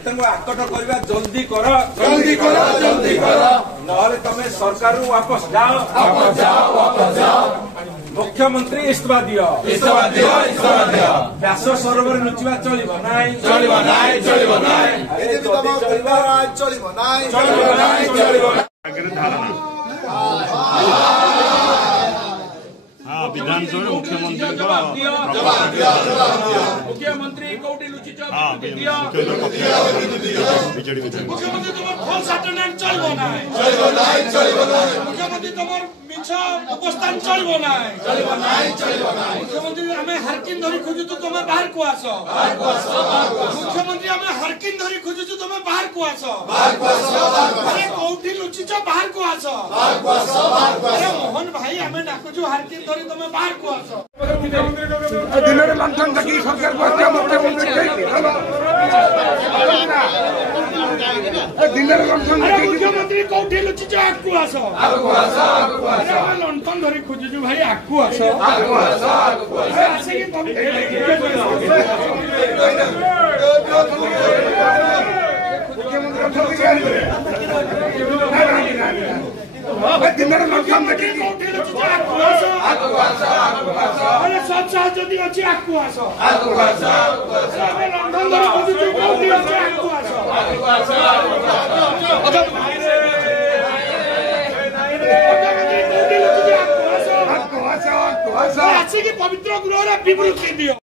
आकट करवा जल्दी कर नहले तमे सरकार वापस जाओ मुख्यमंत्री इस्तीफा दियो व्यास सरोवर लुचिबा चलिबो विधानसभा मुख्यमंत्री कौटी लुचि मुख्यमंत्री तुम फल सेटलमेंट चलबो मुख्यमंत्री तुम मिछ उपस्थान चलबो मुख्यमंत्री हमें हरकिन धरी खोजु तुम बाहर को आस मुख्यमंत्री हमें हरकिन धरी खोजु तुम बाहर को आस अरे कौटी लुचि बाहर को आस अरे मोहन भाई हमें डाकुछु हरकिन धरी तुम बाहर को आस दिन में लंथन तक सरकार मुख्यमंत्री कौटी लुचि आगु आस लंथन धरी खोजु भाई आगु आस दिन में लंथन सब जदि अच्छी आगु आस लंथन धरी खोजु कौटी अच्छी आगु आस आसिकी पवित्र गृह विवृत्ति दियो